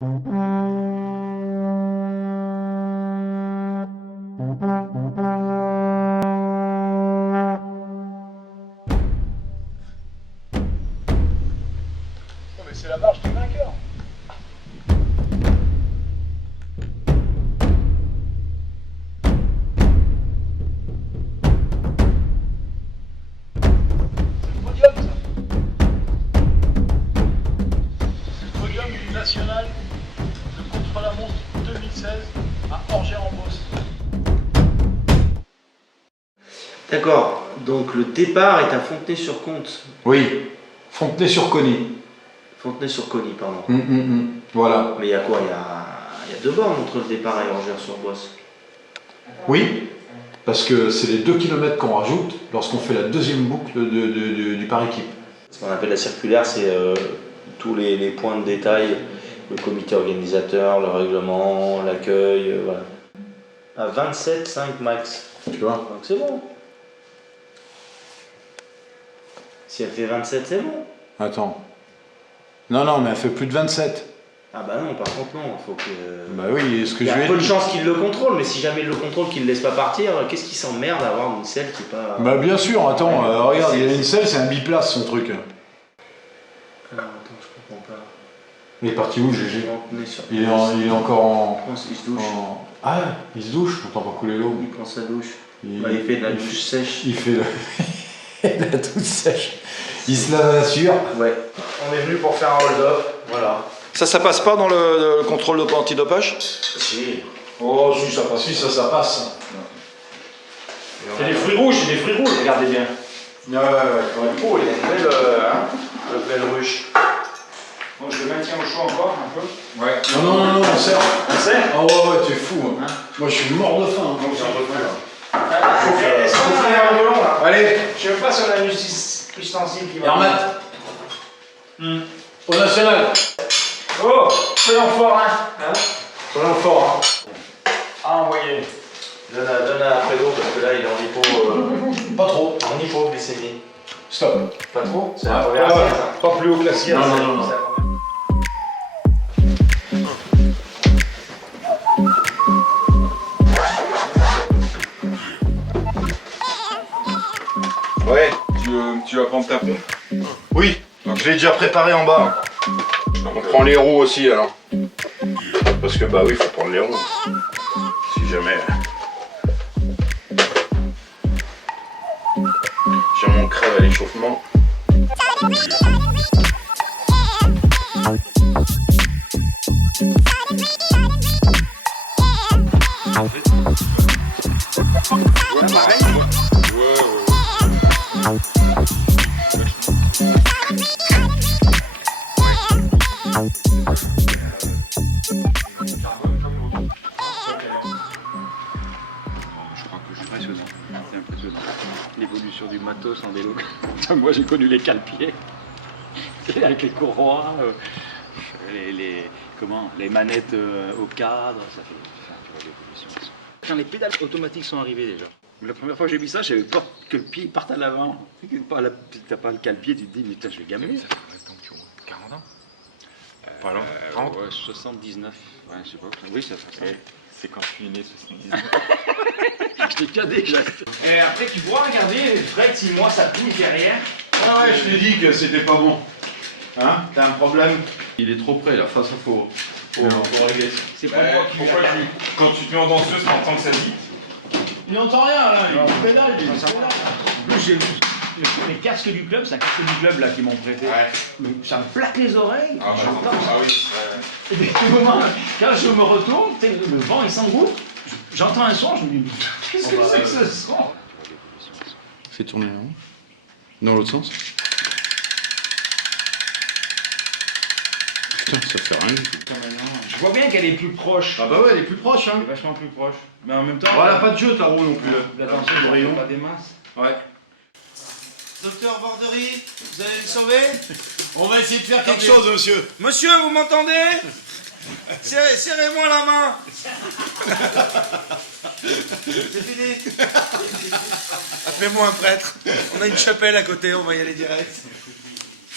Mais c'est la marche du vainqueur. C'est le podium, ça. C'est le podium du national de contre-la-montre 2016 à Orgères-en-Beauce. D'accord, donc le départ est à Fontenay-sur-Comte. Oui, Fontenay-sur-Cogny. Fontenay-sur-Cogny, pardon. Voilà. Mais il y a quoi? Il y a 2 bornes entre le départ et Orgères-sur-Bosse. Oui, parce que c'est les 2 km qu'on rajoute lorsqu'on fait la deuxième boucle du par-équipe. Ce qu'on appelle la circulaire, c'est tous les points de détail, le comité organisateur, le règlement, l'accueil, voilà. À 27,5 max. Tu vois? Donc c'est bon. Si elle fait 27, c'est bon. Attends. Non, mais elle fait plus de 27. Ah bah non, par contre non, il faut que... Bah oui, ce que Il y je a lui ai peu de dit. chances qu'il le contrôle, mais si jamais il le contrôle, qu'il ne laisse pas partir, qu'est-ce qui s'emmerde à avoir une selle qui est pas... Bah bien sûr, attends, regarde, il y a une selle, c'est un biplace son truc. Alors attends, je comprends pas. Il est parti où, GG? Il est encore en... Il se douche. Ah, il se douche, on t'entend pas couler l'eau. Il prend sa douche. Il fait de la douche sèche. Il fait de la douche sèche. Il se lave la sueur. Ouais. On est venu pour faire un hold-up, voilà. Ça passe pas dans le contrôle antidopage? Si. Oh, si, ça passe. Si, ça passe. C'est des fruits rouges, regardez bien. Ouais. Oh, il a une belle ruche. Bon, je le maintiens au chaud encore un peu. Ouais. Non, on serre. On sert? Ah ouais, t'es fou. Hein. Moi, je suis mort de faim. Donc, c'est un peu plus là. Est-ce qu'on a un melon là? Allez, Je sais même pas si on a un ustensile qui va... Hermat. Au national. Oh, soyons forts, hein. Soyons fort. À envoyer. Donne à Fredo parce que là il est en hypo... Pas trop. en hypoglycémie. Stop. Pas trop? C'est Ouais. la première séance, ça. Pas plus haut que la sienne. Non. C'est la première. Ouais, tu vas prendre ta pompe? Oui, je l'ai déjà préparé en bas. On prend les roues aussi alors. Parce que bah oui, faut prendre les roues. Si jamais. Jamais on crève à l'échauffement. Je crois que je suis impressionnant. C'est impressionnant. L'évolution du matos en vélo. Moi j'ai connu les cale-pieds. Avec les courroies, les manettes au cadre, ça fait tu vois l'évolution. Quand les pédales automatiques sont arrivées déjà. La première fois que j'ai vu ça, j'avais peur que le pied parte à l'avant. T'as pas le cale-pied, tu te dis, mais putain, je vais gamer. Ça fait combien de temps que tu roules? 40 ans? Pas loin? 30? Ouais, 79. Ouais, je sais pas. Oui, ça fait ça. C'est quand je suis né, 79. J'étais cadet, Jacques. Et après tu pourras regarder, Fred, si moi ça pique derrière. Ah ouais, je t'ai dit que c'était pas bon. Hein? T'as un problème? Il est trop près là, ça faut régler. C'est pas moi qui Pourquoi quand tu te mets en danseuse, t'entends que ça dit? Il n'entend rien là, il pédale, il pédale. En plus, j'ai les casques du club, c'est un casque du club là qu'ils m'ont prêté. Ouais. Mais ça me plaque les oreilles. Ah, bah, J'entends. ah oui. Et des moments, quand je me retourne, tu sais, le vent il s'engouffre, j'entends un son, je me dis, qu'est-ce que c'est que ce son? Fais tourner là. Dans l'autre sens. Putain, ça fait rien du tout. Je vois bien qu'elle est plus proche. Ah bah ouais, elle est plus proche hein. Elle est vachement plus proche. Mais en même temps, Oh, elle a pas de jeu ta roue non plus. la tension de ne rayon. pas des masses. Ouais. Docteur Bordery, vous allez le sauver? On va essayer de faire quelque chose, monsieur. Monsieur, vous m'entendez? Serrez-moi la main. C'est fini. Appelez-moi un prêtre. On a une chapelle à côté, on va y aller direct.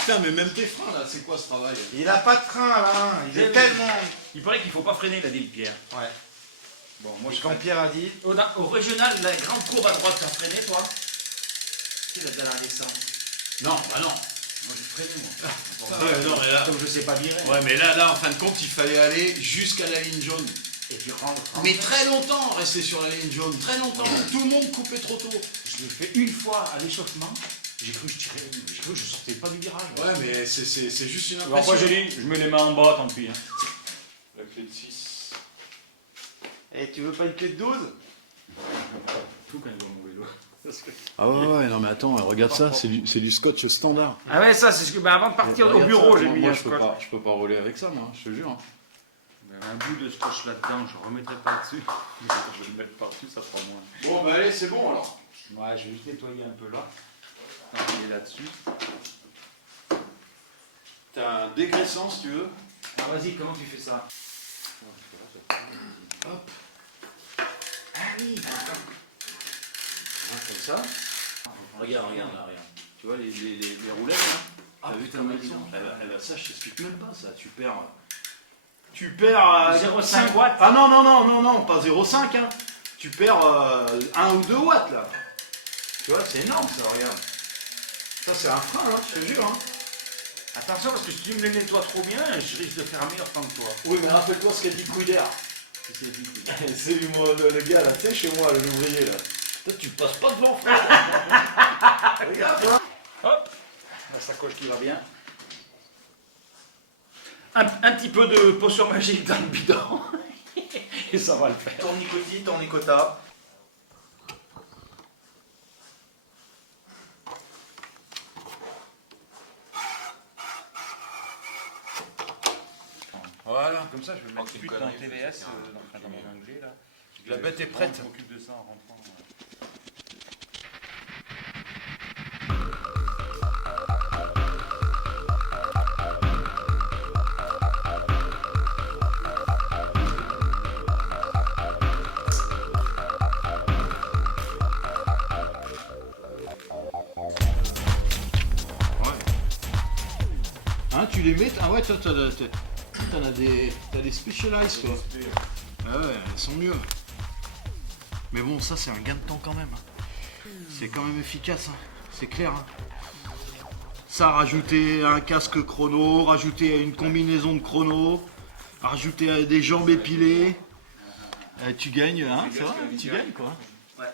Putain, mais même tes freins là, c'est quoi ce travail? Il a pas de frein là, il est tellement... Il paraît qu'il faut pas freiner, il a dit le Pierre. Ouais. Bon, moi Et je quand Pierre a dit... Au régional, la grande courbe à droite, t'as freiné toi? C'est la dernière descente. Non, bah non. Moi j'ai freiné moi. Ouais, non, mais là... Comme je sais pas virer. Ouais, mais là, en fin de compte, il fallait aller jusqu'à la ligne jaune. Et puis rentre. Mais très longtemps, rester sur la ligne jaune, très longtemps. Tout le monde coupait trop tôt. Je l'ai fait une fois à l'échauffement. J'ai cru que je sortais pas du virage. Ouais, mais c'est juste une Alors impression. moi j'ai dit, je mets les mains en bas, tant pis. Hein. La clé de 6. Eh, tu veux pas une clé de 12? Tout quand je vois mon vélo. Ah ouais, non mais attends, regarde ça, c'est du scotch standard. Ah ouais, ça c'est ce que. Bah, avant de partir au Regarde bureau, ça, j'ai mis moi, un je peux pas rouler avec ça, moi, je te jure. Un bout de scotch là-dedans, je remettrai pas dessus. Je vais le mettre par-dessus, ça fera moins. Bon, bah allez, c'est bon alors. Ouais, je vais juste nettoyer un peu là. Il est là-dessus. T'as un dégraissant si tu veux. Ah vas-y, comment tu fais ça? Hop. Ah oui, comme ça. Regarde là, regarde. Tu vois les roulettes là? Ah vu putain, ta mais maison? eh ben, ça, je t'explique même pas ça. Tu perds 0,5 watts. Ah non, pas 0,5 hein. Tu perds 1 ou 2 watts là. Tu vois, c'est énorme ça, regarde. Ça c'est un frein, hein, je te jure. Hein. Attention parce que si tu me les nettoies trop bien, je risque de faire un meilleur temps que toi. Oui, mais rappelle-toi ce qu'a dit Couder. C'est le gars là, tu sais, chez moi, l'ouvrier là. Toi, tu passes pas devant, frère. Regarde, hein. Hop, la sacoche qui va bien. Un petit peu de potion magique dans le bidon. Et ça va le faire. Tournicoti, tournicota. Voilà. Comme ça, je vais mettre plus dans TVS, dans mon onglet là. La bête est prête. Je m'occupe de ça en rentrant. Hein, tu les mets. Ah ouais, toi, t'as des specialized, toi. Ah ouais, elles sont mieux. Mais bon, ça, c'est un gain de temps quand même. C'est quand même efficace, hein. C'est clair. Hein. Ça, rajouter un casque chrono, rajouter une combinaison de chrono, rajouter des jambes épilées. Tu gagnes, hein, c'est vrai, tu gagnes quoi. Ouais.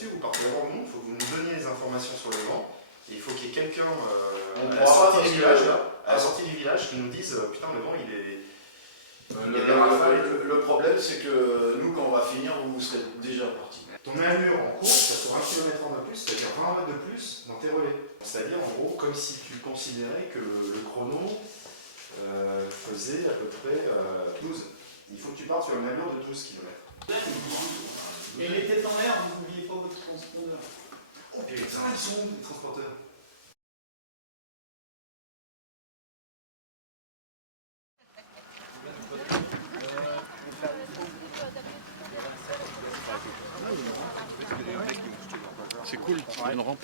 là-dessus, vous partez avant nous, il faut que vous nous donniez les informations sur le vent. Et il faut qu'il y ait quelqu'un à la sortie du village qui nous dise putain, le vent il est. Le problème, c'est que nous, quand on va finir, vous serez déjà partis. Ton allure en course, ça fait 1 km en plus, c'est-à-dire 20 mètres de plus dans tes relais. C'est-à-dire en gros comme si tu considérais que le chrono faisait à peu près 12. Il faut que tu partes sur une allure de 12 km. Et les têtes en l'air, vous n'oubliez pas votre transpondeur. Oh putain, ils sont où les transporteurs? C'est cool, il y a une rampe.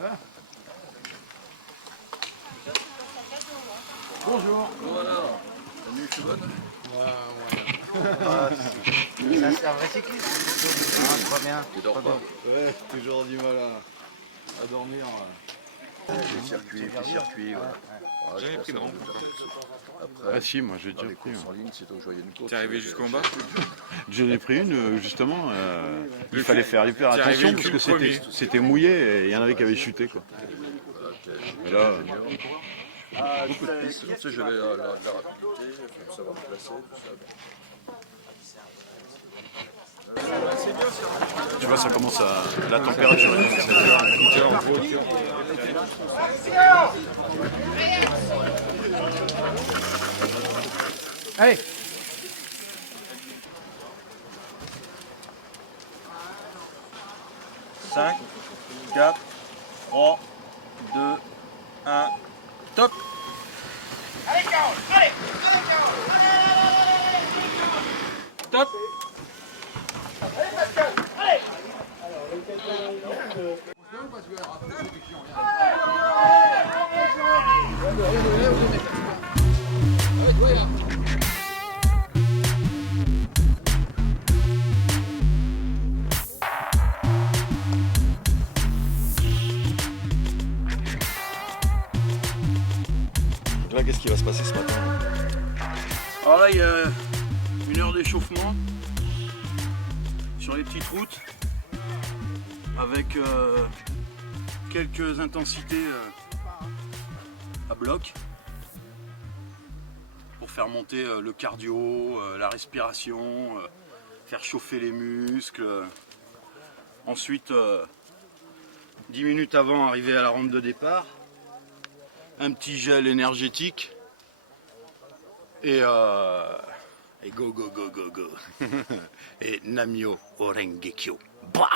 Ah. Bonjour. Voilà. La nuit, je suis bonne. Ça, c'est un vrai cycliste. Ah, pas bien. Tu dors pas. Ouais, toujours du mal à dormir. Les circuits, puis circuits. Ouais. J'avais pris le rang. Après, Ah si, moi j'ai déjà les pris. courses en ligne, c'est au joyeux une côte. T'es arrivé jusqu'en bas? J'en ai pris une, justement. Il fallait faire hyper T'es arrivé attention parce que premier. c'était mouillé et il y en avait qui avaient chuté, quoi. Et là, Beaucoup de pistes, tu sais, j'avais de la rapidité, il faut savoir me placer, tout ça. tu vois, ça commence à... La température commence à faire. Allez. Cinq, 4, 3, 2, 1, top! Top! Là, qu'est-ce qui va se passer ce matin? Alors là, il y a 1 heure d'échauffement sur les petites routes avec quelques intensités à bloc pour faire monter le cardio, la respiration, faire chauffer les muscles. Ensuite, 10 minutes avant, arriver à la rampe de départ, un petit gel énergétique et go go go go go et Namyo Horengekyo. Bah,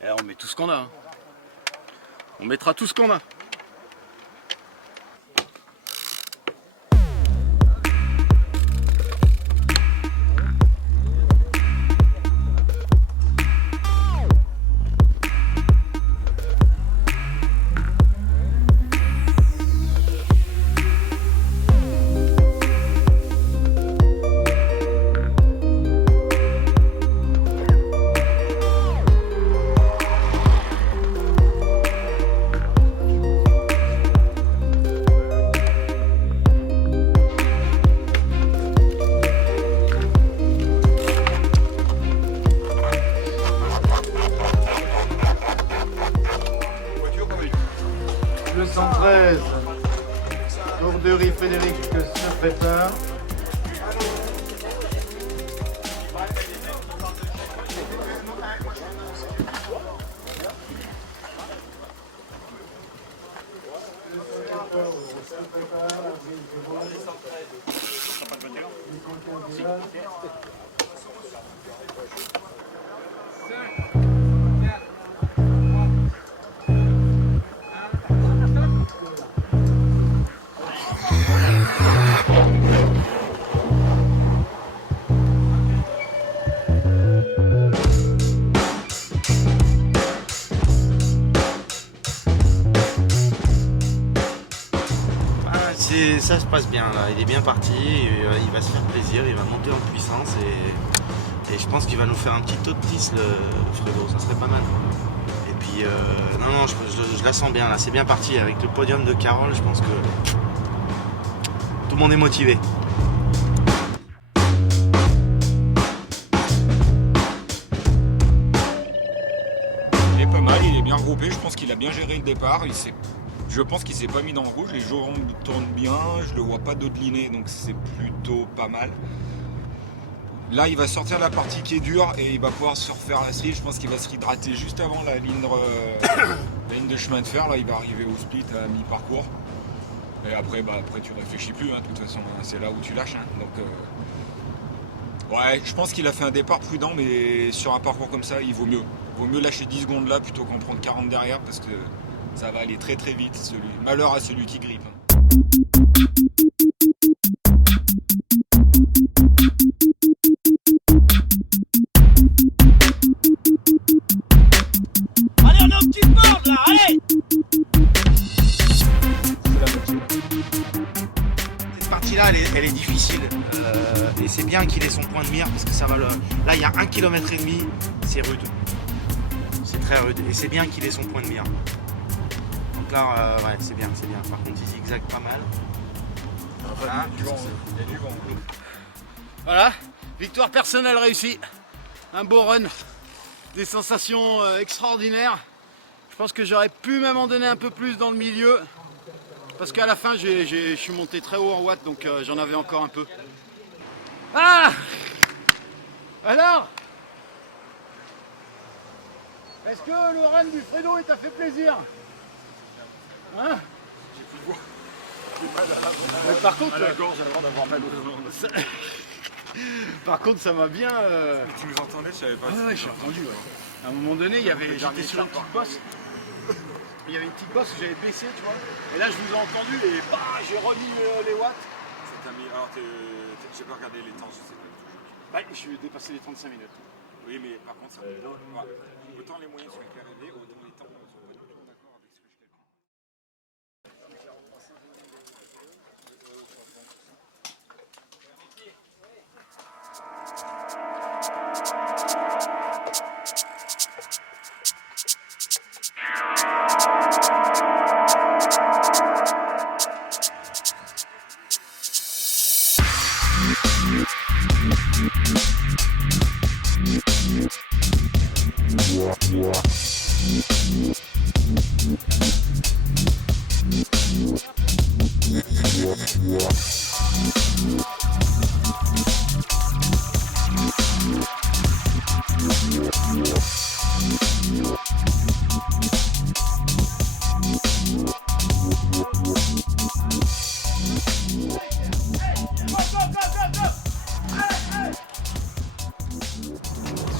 et là, on met tout ce qu'on a. Hein. On mettra tout ce qu'on a. Borderie Frédéric Secrétaire. Ça se passe bien là, il est bien parti, il va se faire plaisir, il va monter en puissance et je pense qu'il va nous faire un petit taux de 10 le Fredo, ça serait pas mal. Et puis puis non, je la sens bien là, c'est bien parti avec le podium de Carole, je pense que tout le monde est motivé. Il est pas mal, il est bien groupé, je pense qu'il a bien géré le départ, je pense qu'il s'est pas mis dans le rouge, les jambes tournent bien, je le vois pas dodeliner donc c'est plutôt pas mal. Là, il va sortir la partie qui est dure et il va pouvoir se refaire la street. Je pense qu'il va se réhydrater juste avant la ligne de chemin de fer. Là, il va arriver au split à mi-parcours. Et après, tu réfléchis plus. Hein, de toute façon, hein, c'est là où tu lâches. Hein. Donc, ouais, je pense qu'il a fait un départ prudent, mais sur un parcours comme ça, il vaut mieux. Il vaut mieux lâcher 10 secondes là plutôt qu'en prendre 40 derrière parce que ça va aller très très vite. Malheur à celui qui grippe. Allez, on a une petite board là, allez! Cette partie-là, elle est difficile. Et c'est bien qu'il ait son point de mire parce que ça va le. Là, il y a 1,5 km, c'est rude. C'est très rude. Et c'est bien qu'il ait son point de mire. Donc là, ouais, c'est bien, c'est bien. Par contre, il zigzague pas mal. Voilà, il y a du vent. Voilà, victoire personnelle réussie. Un beau run. Des sensations extraordinaires. Je pense que j'aurais pu même en donner un peu plus dans le milieu. Parce qu'à la fin, je suis monté très haut en watts, donc j'en avais encore un peu. Ah! Alors? Est-ce que le run du Fredo, il t'a fait plaisir? Hein? J'ai plus de voix. Mais par contre, à la gorge, j'ai le droit d'avoir mal au ventre. Par contre, ça m'a bien. Tu nous entendais, je savais pas. Ouais, j'ai entendu. Ouais. À un moment donné, j'étais sur une petite bosse. Il y avait une petite bosse où j'avais baissé, tu vois. Et là, je vous ai entendu et bah, j'ai remis les watts. Ça t'a mis. Alors, j'ai pas regardé les temps, je sais pas. Bah, je suis dépassé les 35 minutes. Oui, mais par contre, ça me donne. Autant les moyens sont éclairés, autant les temps ne sont pas du tout d'accord avec ce que je calcule.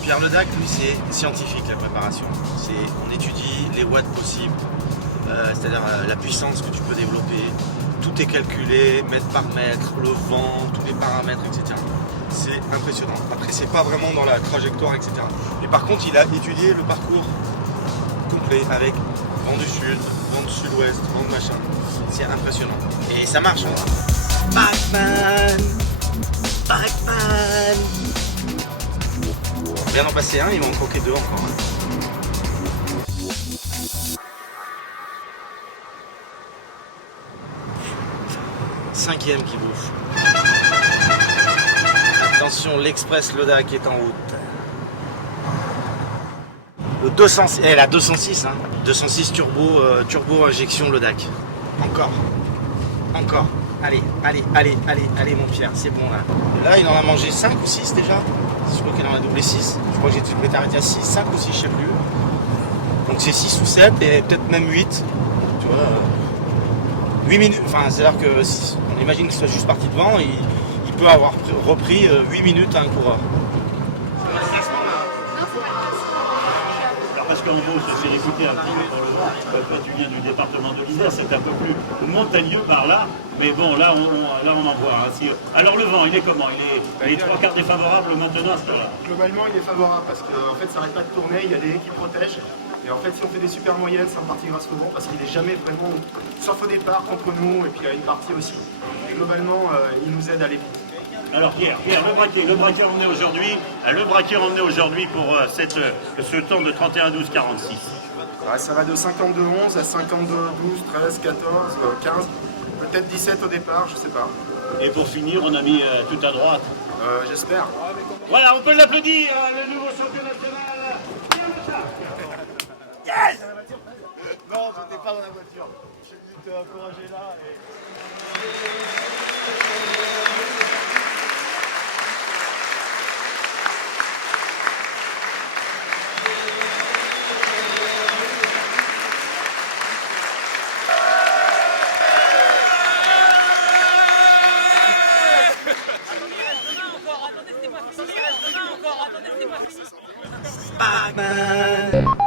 Pierre Ledac, lui, c'est scientifique la préparation. On étudie les watts possibles, c'est-à-dire la puissance que tu peux développer. Tout est calculé, mètre par mètre, le vent, tous les paramètres, etc. C'est impressionnant. Après, c'est pas vraiment dans la trajectoire, etc. Mais par contre, il a étudié le parcours complet avec vent du sud, vent du sud-ouest, vent de machin. C'est impressionnant. Et ça marche, hein. Batman! Batman! On vient d'en passer un, il va en croquer deux encore. Cinquième qui bouffe. Attention, l'Express Ledac est en route. Le 206, la 206, hein. 206 turbo injection Ledac. Encore. Allez, mon Pierre, c'est bon là. Là, il en a mangé 5 ou 6 déjà. Je crois qu'il en a doublé 6. Je crois que j'ai été arrêté à 6, 5 ou 6, je sais plus. Donc c'est 6 ou 7 et peut-être même 8. Tu vois, 8 minutes. Enfin, c'est-à-dire que si on imagine qu'il soit juste parti devant, il peut avoir repris 8 minutes à un coureur. Parce qu'en gros, je suis écouté un petit peu dans le vent. Toi, tu viens du département de l'Isère, c'est un peu plus montagneux par là. Mais bon, là, on en voit. Hein. Alors, le vent, il est comment? Il est 3/4 défavorable maintenant à ce temps-là? Globalement, il est favorable parce qu'en fait, ça n'arrête pas de tourner. Il y a des haies qui protègent. Et en fait, si on fait des super moyennes, c'est en partie grâce au vent parce qu'il n'est jamais vraiment, sauf au départ, contre nous. Et puis, il y a une partie aussi. Et globalement, il nous aide à aller vite. Alors Pierre, le braquet emmené aujourd'hui, pour ce temps de 31-12-46. Ouais, ça va de 52-11 à 52-12, 13, 14, 15, peut-être 17 au départ, je sais pas. Et pour finir, on a mis tout à droite. J'espère. Voilà, on peut l'applaudir, le nouveau champion national. Yes! Non, j'étais pas dans la voiture. Je suis venu te encourager là et... Batman.